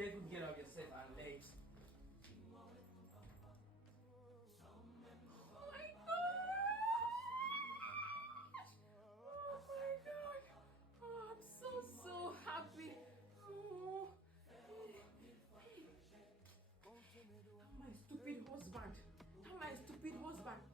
Take good care of yourself and legs. Oh my gosh! Oh my god! Oh, I'm so happy. Oh. My stupid husband. My stupid husband.